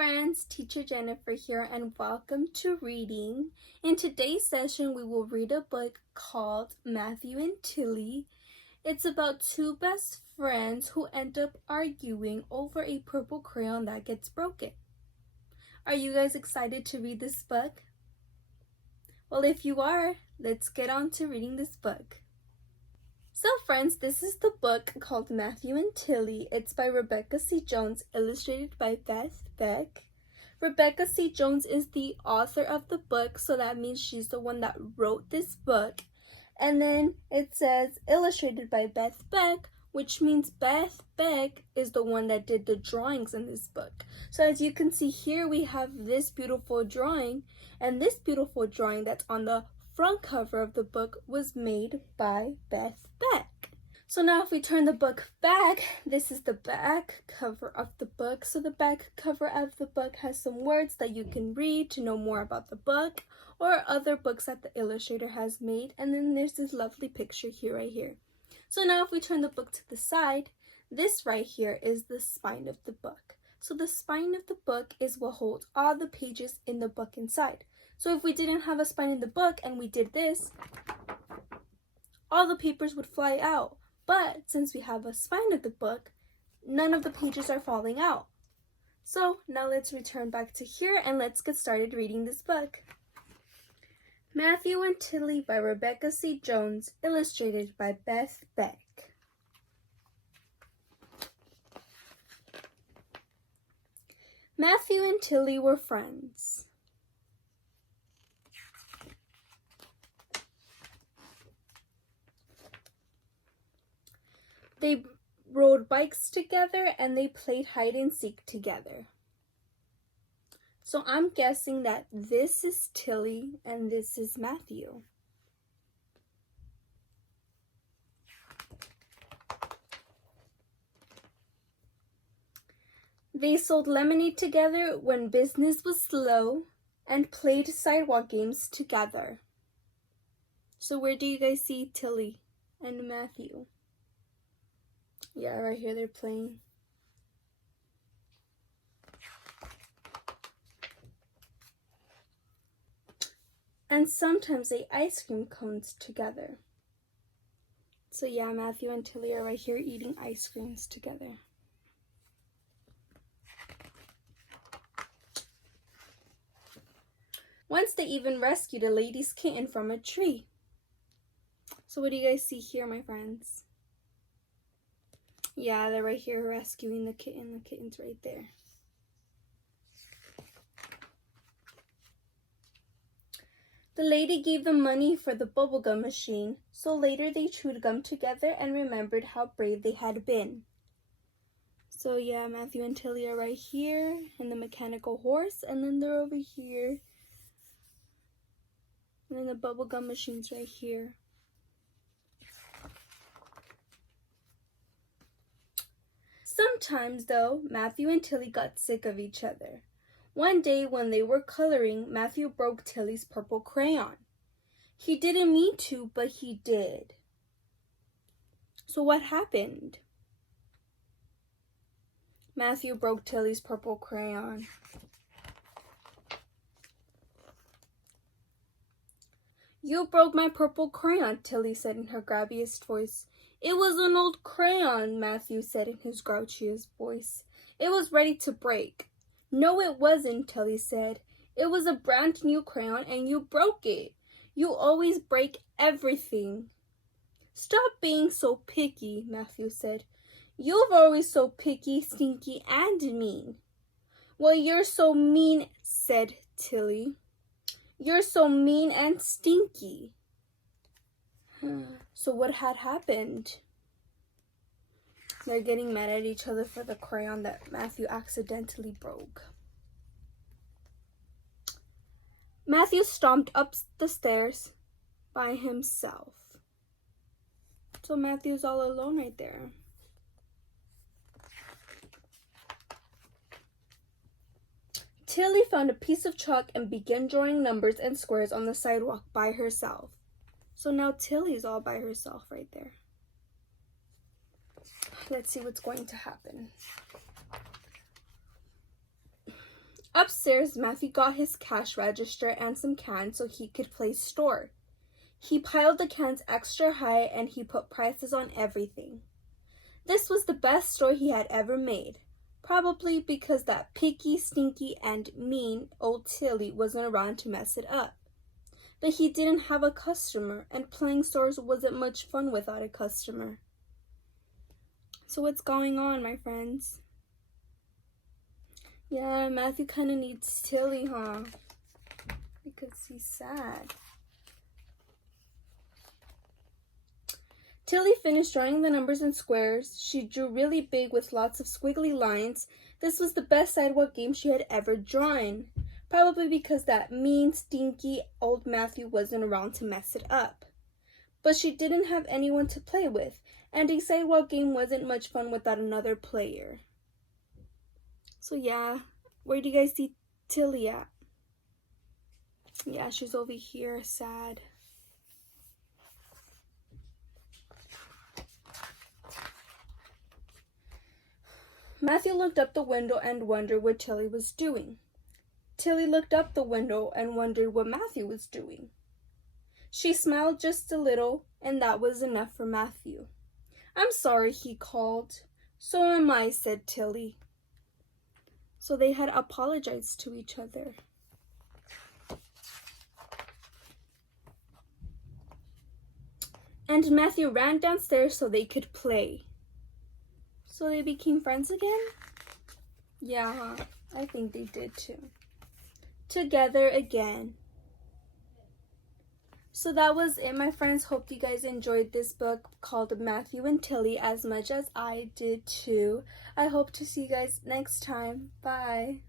friends, Teacher Jennifer here, and welcome to reading. In today's session, we will read a book called Matthew and Tilly. It's about two best friends who end up arguing over a purple crayon that gets broken. Are you guys excited to read this book? Well, if you are, let's get on to reading this book. So friends, this is the book called Matthew and Tilly. It's by Rebecca C. Jones, illustrated by Beth Beck. Rebecca C. Jones is the author of the book, so that means she's the one that wrote this book. And then it says illustrated by Beth Beck, which means Beth Beck is the one that did the drawings in this book. So as you can see here, we have this beautiful drawing, and this beautiful drawing that's on the front cover of the book was made by Beth Beck. So now if we turn the book back, this is the back cover of the book. So the back cover of the book has some words that you can read to know more about the book or other books that the illustrator has made. And then there's this lovely picture here, right here. So now if we turn the book to the side, this right here is the spine of the book. So the spine of the book is what holds all the pages in the book inside. So if we didn't have a spine in the book and we did this, all the papers would fly out. But since we have a spine of the book, none of the pages are falling out. So now let's return back to here and let's get started reading this book. Matthew and Tilly by Rebecca C. Jones, illustrated by Beth Beck. Matthew and Tilly were friends. They rode bikes together and they played hide and seek together. So I'm guessing that this is Tilly and this is Matthew. They sold lemonade together when business was slow and played sidewalk games together. So where do you guys see Tilly and Matthew? Yeah, right here they're playing. And sometimes they ice cream cones together. So yeah, Matthew and Tilly are right here eating ice creams together. Once they even rescued a lady's kitten from a tree. So what do you guys see here, my friends? Yeah, they're right here rescuing the kitten. The kitten's right there. The lady gave them money for the bubblegum machine, so later they chewed gum together and remembered how brave they had been. So yeah, Matthew and Tilly are right here and the mechanical horse, and then they're over here. And then the bubblegum machine's right here. Sometimes, though, Matthew and Tilly got sick of each other. One day when they were coloring, Matthew broke Tilly's purple crayon. He didn't mean to, but he did. So what happened? Matthew broke Tilly's purple crayon. You broke my purple crayon, Tilly said in her grabbiest voice. It was an old crayon, Matthew said in his grouchiest voice. It was ready to break. No, it wasn't, Tilly said. It was a brand new crayon and you broke it. You always break everything. Stop being so picky, Matthew said. You're always so picky, stinky, and mean. Well, you're so mean, said Tilly. You're so mean and stinky. So what had happened? They're getting mad at each other for the crayon that Matthew accidentally broke. Matthew stomped up the stairs by himself. So Matthew's all alone right there. Tilly found a piece of chalk and began drawing numbers and squares on the sidewalk by herself. So now Tilly's all by herself right there. Let's see what's going to happen. Upstairs, Matthew got his cash register and some cans so he could play store. He piled the cans extra high and he put prices on everything. This was the best store he had ever made, probably because that picky, stinky, and mean old Tilly wasn't around to mess it up. But he didn't have a customer, and playing stores wasn't much fun without a customer. So what's going on, my friends? Yeah, Matthew kind of needs Tilly, huh? Because he's sad. Tilly finished drawing the numbers in squares. She drew really big with lots of squiggly lines. This was the best sidewalk game she had ever drawn. Probably because that mean, stinky old Matthew wasn't around to mess it up. But she didn't have anyone to play with, and a sidewalk game wasn't much fun without another player. So yeah, where do you guys see Tilly at? Yeah, she's over here, sad. Matthew looked up the window and wondered what Tilly was doing. Tilly looked up the window and wondered what Matthew was doing. She smiled just a little, and that was enough for Matthew. "I'm sorry," he called. "So am I," said Tilly. So they had apologized to each other. And Matthew ran downstairs so they could play. So they became friends again? Yeah, I think they did too. Together again. So that was it, my friends. Hope you guys enjoyed this book called Matthew and Tilly as much as I did too. I hope to see you guys next time. Bye.